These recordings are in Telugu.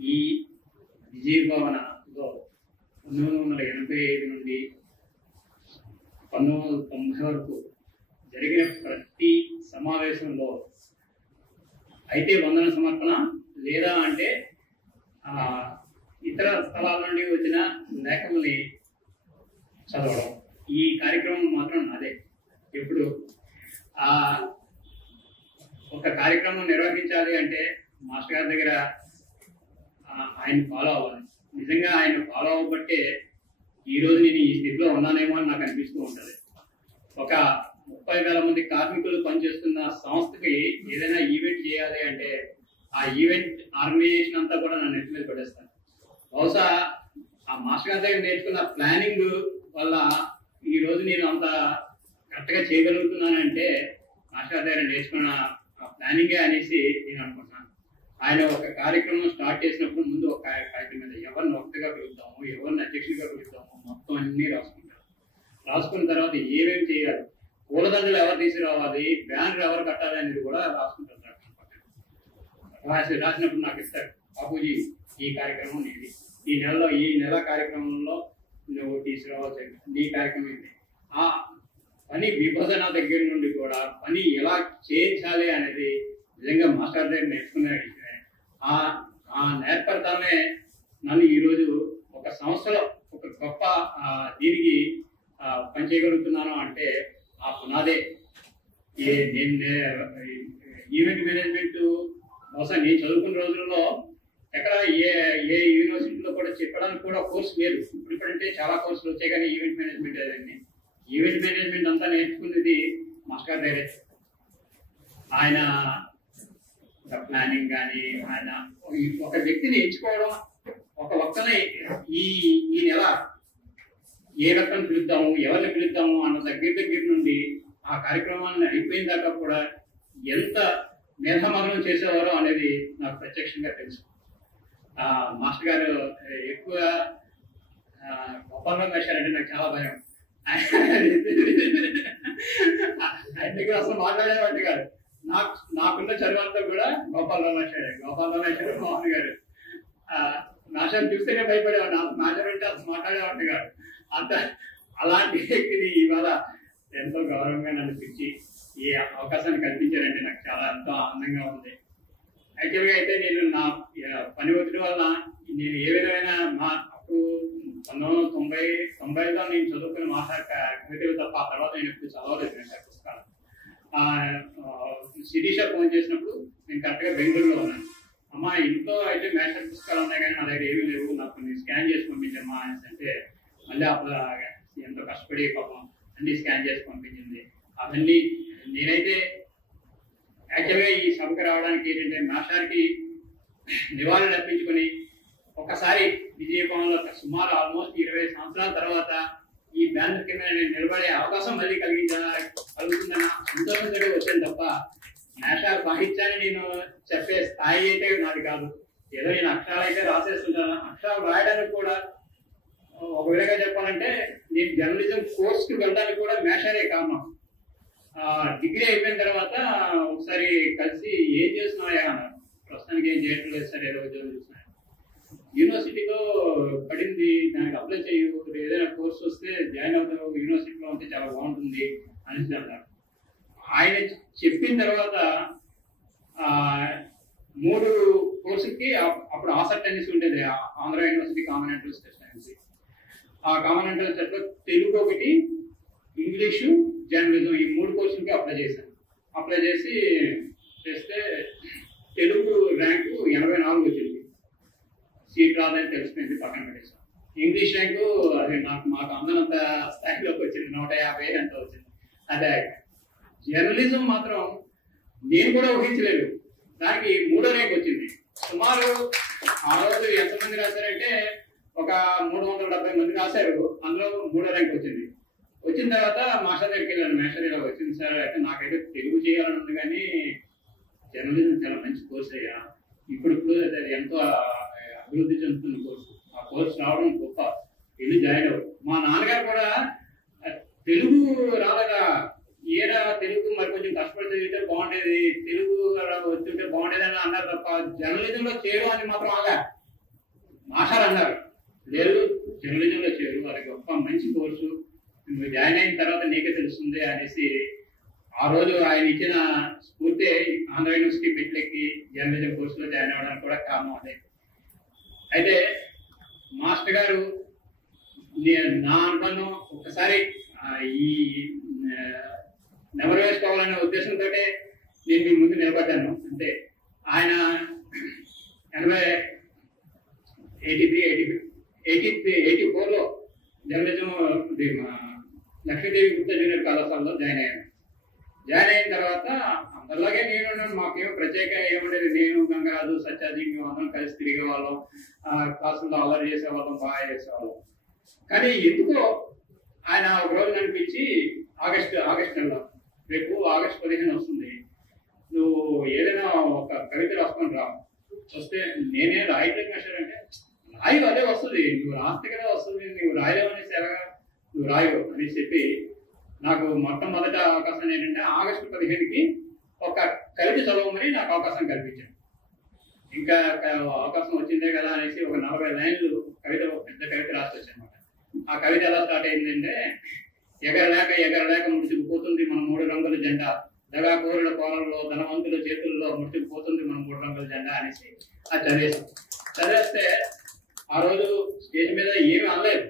ఈ విజయభవనలో 1985 నుండి 1990 వరకు జరిగిన ప్రతి సమావేశంలో అయితే వందన సమర్పణ లేదా అంటే ఇతర స్థలాల నుండి వచ్చిన లేఖల్ని చదవడం. ఈ కార్యక్రమం మాత్రం నాదే. ఎప్పుడు ఒక కార్యక్రమం నిర్వహించాలి అంటే మాస్టర్ గారి దగ్గర ఆయన ఫాలో అవ్వాలి. నిజంగా ఆయన ఫాలో అవ్వబట్టే ఈరోజు నేను ఈ స్థితిలో ఉన్నానేమో అని నాకు అనిపిస్తూ ఉంటుంది. ఒక 30,000 మంది కార్మికులు పనిచేస్తున్న సంస్థకి ఏదైనా ఈవెంట్ చేయాలి అంటే ఆ ఈవెంట్ ఆర్గనైజేషన్ అంతా కూడా నన్ను నెత్తి మీద పడేస్తాను. బహుశా ఆ మాస్టర్ గారి దగ్గర నేర్చుకున్న ప్లానింగ్ వల్ల ఈ రోజు నేను అంత కరెక్ట్గా చేయగలుగుతున్నానంటే మాస్టర్ గారి దగ్గర నేర్చుకున్న ప్లానింగే అనేసి నేను అనుకుంటున్నాను. ఆయన ఒక కార్యక్రమం స్టార్ట్ చేసినప్పుడు ముందు ఒక కార్యక్రమం మీద ఎవరిని ఒకటిగా పిలుద్దాము, ఎవరిని అధ్యక్షుడిగా పిలుద్దాము, మొత్తం అన్ని రాసుకుంటారు. రాసుకున్న తర్వాత ఏమేమి చేయాలి, పూలదండలు ఎవరు తీసుకురావాలి, బ్యానర్ ఎవరు కట్టాలి అనేది కూడా రాసుకుంటారు. రాసినప్పుడు నాకు ఇస్తారు, బాబూజీ ఈ కార్యక్రమం నీది, ఈ నెల కార్యక్రమంలో నువ్వు తీసుకురావచ్చు, నీ కార్యక్రమం ఇది. ఆ పని విభజన దగ్గర నుండి కూడా పని ఎలా చేయించాలి అనేది నిజంగా మాస్టర్ దగ్గర నేర్చుకునే ఆ నేర్పడతానే నన్ను ఈరోజు ఒక సంస్థలో ఒక గొప్ప దీనికి పనిచేయగలుగుతున్నాను అంటే ఆ పునాదే. నేను ఈవెంట్ మేనేజ్మెంట్ బహుశా నేను చదువుకున్న రోజుల్లో ఎక్కడ ఏ యూనివర్సిటీలో కూడా చెప్పడానికి కూడా కోర్సు లేదు. ఇప్పుడంటే చాలా కోర్సులు వచ్చాయి, కానీ ఈవెంట్ మేనేజ్మెంట్ అదండి. ఈవెంట్ మేనేజ్మెంట్ అంతా నేర్చుకున్నది మాస్టర్ దగ్గరే. ఆయన ప్లానింగ్ కానీ ఆయన ఒక వ్యక్తిని ఎంచుకోవడం, ఒక వక్తని ఈ నెల ఏ రకం పిలుద్దాము, ఎవరిని పిలుద్దాము అన్న దగ్గర నుండి ఆ కార్యక్రమాన్ని అయిపోయిన దాకా కూడా ఎంత మేధామగ్నం చేసేవారో అనేది నాకు ప్రత్యక్షంగా తెలుసు. మాస్టర్ గారు ఎక్కువ గోపాలరావు వేశారంటే నాకు చాలా భయం. ఆయన దగ్గర అసలు మాట్లాడేవాటి కాదు. నాకున్న చదువంతా కూడా గోపాలరావు వేశారు మోహన్ గారు. మాస్టర్ చూస్తేనే భయపడేవాడు. మాస్టర్ అంటే అసలు మాట్లాడేవాటి కాదు. అలాంటి వ్యక్తిని ఇవాళ ఎంతో గౌరవంగా నన్ను పిలిచి ఈ అవకాశాన్ని కల్పించారంటే నాకు చాలా ఎంతో ఆనందంగా ఉంది. యాక్చువల్గా అయితే నేను నా పని ఒత్తిడి వల్ల నేను ఏ విధమైన అప్పుడు 1990లో నేను చదువుకున్న కవితలు తప్ప ఆ తర్వాత నేను ఎప్పుడు చదవలేదు పుస్తకాలు. శిరీష ఫోన్ చేసినప్పుడు నేను కరెక్ట్గా బెంగళూరులో ఉన్నాను. అమ్మా ఇంట్లో అయితే మేషర్ పుస్తకాలు ఉన్నాయి కానీ నా దగ్గర ఏమీ లేవు, నాకు కొన్ని స్కాన్ చేసి పంపించమ్మా అనేసి అంటే మళ్ళీ అప్పుడు ఎంతో కష్టపడి పాపం అన్ని స్కాన్ చేసి పంపించింది. అవన్నీ నేనైతే యాక్చువల్గా ఈ సభకు రావడానికి ఏంటంటే మాస్టర్కి నివాళులు అర్పించుకొని ఒకసారి విజయభవన్లో సుమారు ఆల్మోస్ట్ 20 సంవత్సరాల తర్వాత ఈ బ్యానర్ కింద నేను నిలబడే అవకాశం మళ్ళీ కలుగుతుందన్న సంతోషంతో వచ్చాను తప్ప మాస్టర్ సాహిత్యాన్ని నేను చెప్పే స్థాయి అయితే నాది కాదు. ఏదో నేను అక్షరాలు అయితే రాసేస్తుంటాను. అక్షరాలు రాయడానికి కూడా ఒక విధంగా చెప్పాలంటే నేను జర్నలిజం కోర్స్కి వెళ్ళడానికి కూడా మాస్టరే కారణం. డిగ్రీ అయిపోయిన తర్వాత ఒకసారి కలిసి ఏం చేస్తున్నాయా అన్నారు. ప్రస్తుతానికి ఏం చేయట్లేదు సార్, ఏదో ఉద్యోగం చూస్తున్నాను. యూనివర్సిటీలో పడింది, దానికి అప్లై చేయు, ఏదైనా కోర్స్ వస్తే జాయిన్ అవుతారు, యూనివర్సిటీలో ఉంటే చాలా బాగుంటుంది అనేసి అన్నారు. ఆయన చెప్పిన తర్వాత 3 కోర్సులకి అప్పుడు ఆసక్తి అనేసి ఉండేది. Andhra university common entrance test అనేసి. ఆ కామన్ ఎంట్రన్స్ టెస్ట్లో తెలుగు ఒకటి, ఇంగ్లీషు, జర్నలిజం ఈ 3 కోర్సులకి అప్లై చేశాను. అప్లై చేస్తే తెలుగు ర్యాంకు 84 వచ్చింది. సీట్ రాదని తెలిసిపోయింది, పక్కన పెట్టేసాను. ఇంగ్లీష్ ర్యాంకు అది మాకు అందనంత స్థాయిలోకి వచ్చింది, 150 ఎంత వచ్చింది. అదే జర్నలిజం మాత్రం నేను కూడా ఊహించలేదు, దానికి 3వ ర్యాంక్ వచ్చింది. సుమారు ఆ రోజు ఎంతమంది రాశారంటే ఒక 370 మంది రాశారు, అందులో 3వ ర్యాంక్ వచ్చింది. వచ్చిన తర్వాత మాస్టర్ దగ్గరికి వెళ్ళాను. మాస్టర్ ఇలా వచ్చింది సార్ అంటే నాకైతే తెలుగు చేయాలని ఉంది కానీ జర్నలిజం చాలా మంచి కోర్స్ అయ్యా, ఇప్పుడు అది ఎంతో అభివృద్ధి చెందుతున్న కోర్సు, ఆ కోర్సు రావడం గొప్ప, వెళ్ళి జాయిన్ అవ్వదు. మా నాన్నగారు కూడా తెలుగు రాలేదా, ఏడా తెలుగు మరి కొంచెం కష్టపడి చదివితే బాగుండేది, తెలుగు వచ్చుంటే బాగుండేది అని అన్నారు తప్ప జర్నలిజంలో చేయడం అని మాత్రం ఆగా. మాస్టర్ అన్నారు, లేదు జర్నలిజంలో చేరు, అది గొప్ప మంచి కోర్సు, నువ్వు జాయిన్ అయిన తర్వాత నీకే తెలుస్తుంది అనేసి ఆ రోజు ఆయన ఇచ్చిన స్ఫూర్తి ఆంధ్ర యూనివర్సిటీ మెట్లెక్కి జర్నలిజం కోర్సులో జాయిన్ అవ్వడానికి కూడా కారణం అదే. అయితే మాస్టర్ గారు నా అనుభవం ఒక్కసారి ఈ నెమరు వేసుకోవాలనే ఉద్దేశంతో నేను మీ ముందు నిలబడ్డాను. అంటే ఆయన 84లో జర్నలిజం లక్ష్మీదేవి గుప్తా జూనియర్ కళాశాలలో జాయిన్ అయ్యాను. జాయిన్ అయిన తర్వాత అందరిలాగే నేను మాకేమో ప్రత్యేక ఏముండేది, నేను గంగరాజు సత్యాజీ మేము అందరం కలిసి తిరిగే వాళ్ళం, క్లాసుల్లో అల్లరి చేసేవాళ్ళం, బాగా చేసేవాళ్ళం. కానీ ఎందుకో ఆయన ఒక రోజు అనిపించి ఆగస్టు నెలలో, రేపు ఆగస్టు 15 వస్తుంది, నువ్వు ఏదైనా ఒక కవిత రాసుకొని రా, వస్తే నేనే రాయట్లేదు మాస్టర్ అంటే, రాయు అదే వస్తుంది, నువ్వు రాస్తే కదా వస్తుంది, నువ్వు రాయలేవు అనేసి ఎలాగా, నువ్వు రాయు అని చెప్పి నాకు మొట్టమొదటి అవకాశం ఏంటంటే ఆగస్టు 15కి ఒక కవిత చదవమని నాకు అవకాశం కల్పించాను. ఇంకా అవకాశం వచ్చిందే కదా అనేసి ఒక 40 లైన్లు కవిత, పెద్ద కవిత రాసి వచ్చానమాట. ఆ కవిత ఎలా స్టార్ట్ అయిందంటే, ఎగరలేక ముడిచిపోతుంది మన 3 రంగుల జెండా, దగాకోరుల కోరల్లో ధనవంతుల చేతుల్లో ముడిచిపోతుంది మన 3 రంగుల జెండా అనేసి అది చదివేస్తే ఆ రోజు స్టేజ్ మీద ఏమి అనలేదు,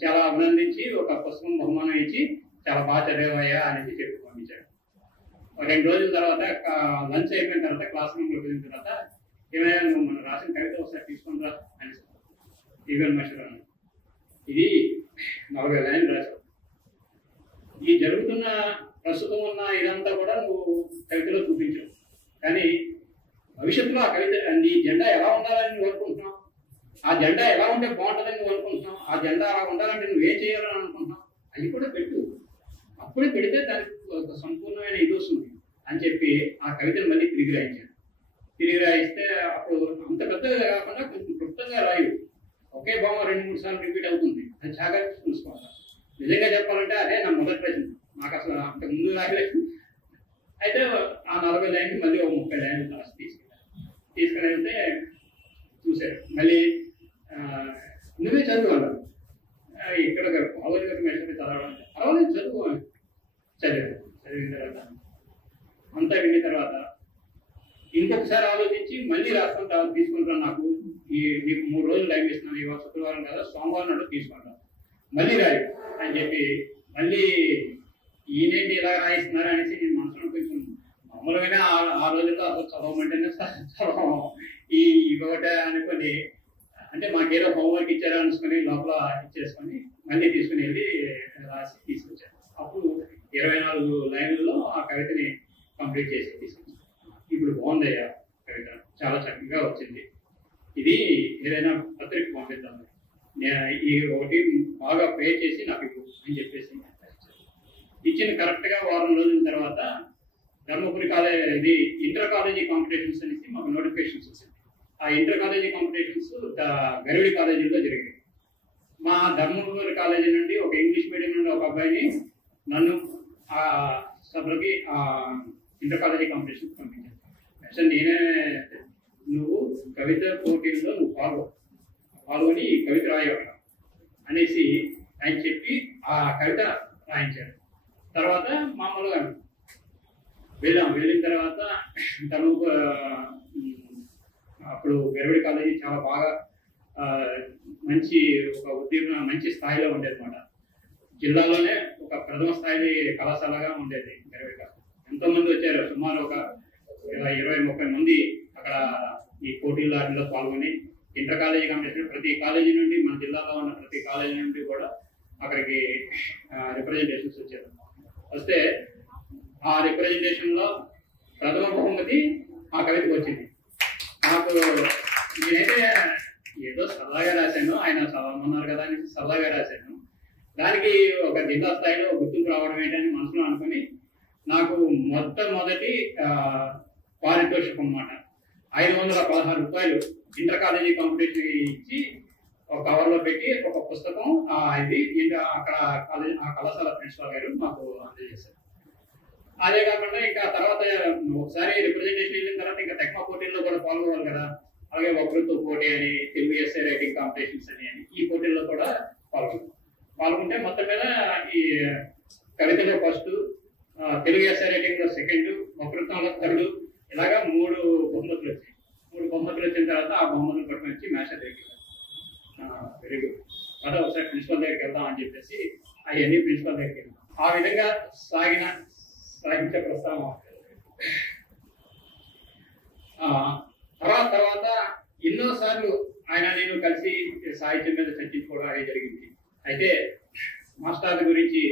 చాలా అభినందించి ఒక పుస్తకం బహుమానం ఇచ్చి చాలా బాగా చదివాయా అనేసి చెప్పి పంపించాడు. 2 రోజుల తర్వాత లంచ్ అయిపోయిన తర్వాత క్లాస్ రూమ్లో వెళ్ళిన తర్వాత, ఏమైనా నువ్వు మనం రాసిన కవిత ఒకసారి తీసుకుంటా అనేసి ఈవెన్ మాస్టర్ అన్న, ఇది 40 లైన్లు రాశావు, ఈ జరుగుతున్న ప్రస్తుతం ఉన్న ఇదంతా కూడా నువ్వు కవితలో చూపించావు, కానీ భవిష్యత్తులో ఆ కవిత నీ జెండా ఎలా ఉండాలని నువ్వు అనుకుంటున్నావు, ఆ జెండా ఎలా ఉంటే బాగుంటుందని నువ్వు అనుకుంటున్నావు, ఆ జెండా అలా ఉండాలంటే నువ్వేం చేయాలని అనుకుంటున్నావు, అది కూడా పెట్టు, అప్పుడే పెడితే దానికి ఒక సంపూర్ణమైన ఇది వస్తుంది అని చెప్పి ఆ కవితను మళ్ళీ తిరిగి రాయిస్తే అప్పుడు అంత పెద్దగా కాకుండా కొంచెం క్లుప్తంగా రాయు, ఒకే భావం 2-3 సార్లు రిపీట్ అవుతుంది, అది జాగ్రత్త చూసుకోవాలి. నిజంగా చెప్పాలంటే అదే నా మొదటి ప్రశ్న, నాకు అసలు అంత ముందు రాయలేదు. అయితే ఆ 40 లైన్లు మళ్ళీ ఒక 30 లైన్లు రాసి తీసుకుని వెళ్తే చూశారు, మళ్ళీ నువ్వే చదువు, ఇక్కడ కాలేజ్ గారు మెసేజ్ చదవడం పర్వాలేదు చదివిన తర్వాత అంతా విన్న తర్వాత ఇంకొకసారి ఆలోచించి మళ్ళీ రాసుకుంటా తీసుకుంటాను, నాకు నీకు 3 రోజులు టైం ఇస్తున్నాను, ఇవాళ శుక్రవారం కదా సోమవారం నాడు తీసుకుంటాను, మళ్ళీ రాయి అని చెప్పి మళ్ళీ ఈయనేంటి ఇలా రాయిస్తున్నారు అనేసి నేను మనసులో కొంచెం మామూలుగానే ఆ రోజుల్లో అసలు చదవమంటేనే చదవం ఇవ్వట అనుకొని, అంటే మాకేదో హోంవర్క్ ఇచ్చారా అనుకుని లోపల ఇచ్చేసుకొని మళ్ళీ తీసుకుని వెళ్ళి రాసి తీసుకొచ్చాను. అప్పుడు 24 లైన్లలో ఆ కవితని కంప్లీట్ చేసి తీసుకొచ్చాను. ఇప్పుడు బాగుందయ్యా కవిత, చాలా చక్కగా వచ్చింది, ఇది ఏదైనా పత్రిక పంపిద్దాం, ఈ ఒకటి బాగా పే చేసి నాకు ఇవ్వు అని చెప్పేసి ఇచ్చిన కరెక్ట్గా వారం రోజుల తర్వాత Dharmapuri college inter college competitions అనేసి మాకు నోటిఫికేషన్స్ వచ్చింది. ఆ ఇంటర్ కాలేజీ కాంపిటీషన్స్ గరివిడి కాలేజీలో జరిగాయి. మా ధర్మపురి కాలేజీ నుండి ఒక ఇంగ్లీష్ మీడియం నుండి ఒక అబ్బాయిని నన్ను ఆ సభలకి ఇంటర్ కాలేజీ కాంపిటీషన్స్ పంపించాను. అసలు నేనే నువ్వు కవిత పోటీల్లో నువ్వు పాల్గొని కవిత రాయగల అనేసి ఆయన చెప్పి ఆ కవిత రాయించాడు. తర్వాత మామూలుగా వెళ్ళిన తర్వాత తను అప్పుడు గరివిడి కాలేజీ చాలా బాగా మంచి ఒక ఉత్తీర్ణ మంచి స్థాయిలో ఉండేది అనమాట. జిల్లాలోనే ఒక ప్రథమ స్థాయి కళాశాలగా ఉండేది గరివిడి కాలేజీ. ఎంతోమంది వచ్చారు, సుమారు ఒక 20-30 మంది అక్కడ ఈ పోటీల్లో వాటిలో పాల్గొని ఇంటర్ కాలేజీ కాంపిటీషన్ ప్రతి కాలేజీ నుండి, మన జిల్లాలో ఉన్న ప్రతి కాలేజీ నుండి కూడా అక్కడికి రిప్రజెంటేషన్స్ వచ్చారు. వస్తే ఆ రిప్రజెంటేషన్ లో ప్రథమ బహుమతి ఆ కవితకు వచ్చింది. నాకు నేనైతే ఏదో సరదాగా రాశాను, ఆయన చదవమన్నారు కదా అని సరదాగా రాశాను. దానికి ఒక జిల్లా స్థాయిలో గుర్తింపు రావడం ఏంటని మనసులో అనుకుని నాకు మొట్టమొదటి పారితోషికం అన్నమాట 516 రూపాయలు ఇంటర్ కాలేజీ కాంపిటీషన్ ఇచ్చి ఒక కవర్లో పెట్టి ఒక పుస్తకం ఇది అక్కడ కాలేజీ ఆ కళాశాల ప్రిన్సిపాల్ గారు మాకు అందజేశారు. అదే కాకుండా ఇంకా తర్వాత ఒకసారి రిప్రజెంటేషన్ వెళ్ళిన తర్వాత ఇంకా టెక్నో పోటీల్లో కూడా పాల్గొవాలి కదా, అలాగే వక్తృత్వ పోటీ అని, తెలుగు ఎస్ఏ రైటింగ్ కాంపిటీషన్స్ అని ఈ పోటీల్లో కూడా పాల్గొంటే మొత్తం మీద ఈ కవితలో ఫస్ట్, తెలుగు ఎస్ఏ రైటింగ్ లో సెకండ్, వక్తృత్వంలో థర్డ్, ఇలాగా 3 బహుమతులు వచ్చాయి. 3 బహుమతులు వచ్చిన తర్వాత ఆ బహుమతులు పట్టుకుని వచ్చి మాస్టర్ దగ్గరికి వెరీ గుడ్ అదే ఒకసారి ప్రిన్సిపల్ దగ్గరికి వెళ్దాం అని చెప్పేసి అవన్నీ ప్రిన్సిపల్ దగ్గరికి వెళ్దాం. ఆ విధంగా సాగించే ప్రస్తావం. తర్వాత ఎన్నోసార్లు ఆయన నేను కలిసి సాహిత్యం మీద చర్చించుకోవడం అనేది జరిగింది. అయితే మాస్టర్ల గురించి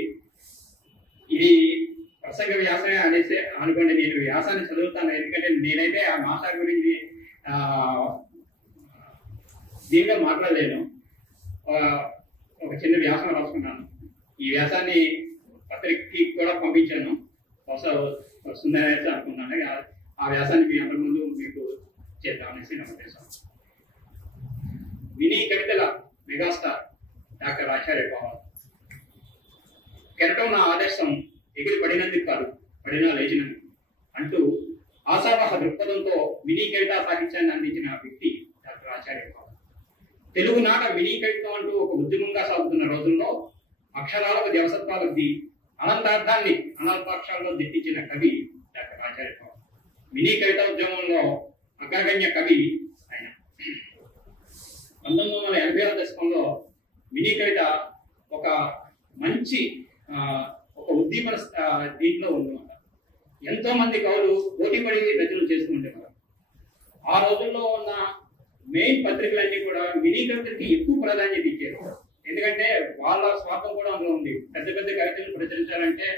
ఇది ప్రసంగ వ్యాసమే అనేసి అనుకోండి, నేను వ్యాసాన్ని చదువుతాను. ఎందుకంటే నేనైతే ఆ మాస్టర్ గురించి దీనిలో మాట్లాడలేను. ఒక చిన్న వ్యాసం రాసుకున్నాను. ఈ వ్యాసాన్ని పత్రికకి కూడా పంపించాను. బహుశా వస్తుందనేసి అనుకున్నాను. ఆ వ్యాసాన్ని మీ అందరి ముందు మీకు చేద్దామనేసి నా ఉద్దేశం. మినీ కవితల మెగాస్టార్ డాక్టర్ ఆచార్య పవార్. కెరటం నా ఆదర్శం, ఎగిరి పడినందుకు కాదు, పడినా లేచినందుకు అంటూ ఆశావహ దృక్పథంతో మినీ కవితా సాహిత్యాన్ని అందించిన వ్యక్తి డాక్టర్ ఆచార్య పవార్. తెలుగు నాట మినీ కవిత్వం అంటూ ఒక ఉద్యమంగా సాగుతున్న రోజుల్లో అక్షరాలకు దేవసత్వాలబ్ది, అనంతార్థాన్ని అనంతాక్షరాల్లో దిట్టించిన కవి డాక్టర్ ఆచార్య పవార్. మినీ కవితా ఉద్యమంలో అగ్రగణ్య కవి ఆయన. 1980వ దశకంలో మినీ కవిత ఒక మంచి ఒక ఉద్దీపన దీంట్లో ఉందన్నమాట. ఎంతో మంది కవులు పోటీపడి రచనలు చేస్తూ ఉండేవారు. ఆ రోజుల్లో ఉన్న మెయిన్ పత్రికలన్నీ కూడా మినీ కవితకి ఎక్కువ ప్రాధాన్యత ఇచ్చారు. ఎందుకంటే వాళ్ళ స్వార్థం కూడా అందులో ఉంది. పెద్ద పెద్ద కవితలు ప్రచురించాలంటే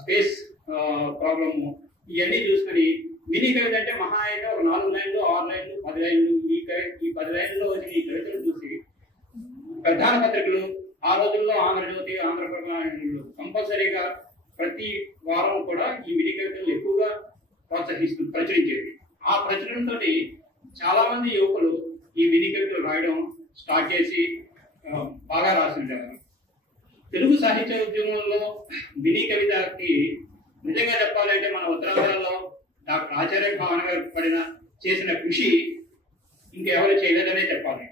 స్పేస్ ప్రాబ్లము ఇవన్నీ చూసుకొని మినీ కవిత అంటే మహా అయితే ఒక 4 లైన్లు, 6 లైన్లు, 10 లైన్లు, ఈ 10 లైన్లలో వచ్చిన ఈ కవితలు చూసి ప్రధాన పత్రికలు ఆ రోజుల్లో ఆంధ్రజ్యోతి, ఆంధ్రప్రభ కంపల్సరీగా ప్రతి వారం కూడా ఈ మినీ కవితలు ఎక్కువగా ప్రచురించేవి. ఆ ప్రచురణతో చాలా మంది యువకులు ఈ మినీ కవితలు రాయడం స్టార్ట్ చేసి బాగా రాసి ఉండేవారు. తెలుగు సాహిత్య ఉద్యమంలో మినీ కవితకి నిజంగా చెప్పాలంటే మన ఉత్తరాంధ్రలో డాక్టర్ ఆచార్య పవార్ గారు చేసిన కృషి ఇంకెవరు చేయలేదనే చెప్పాలి.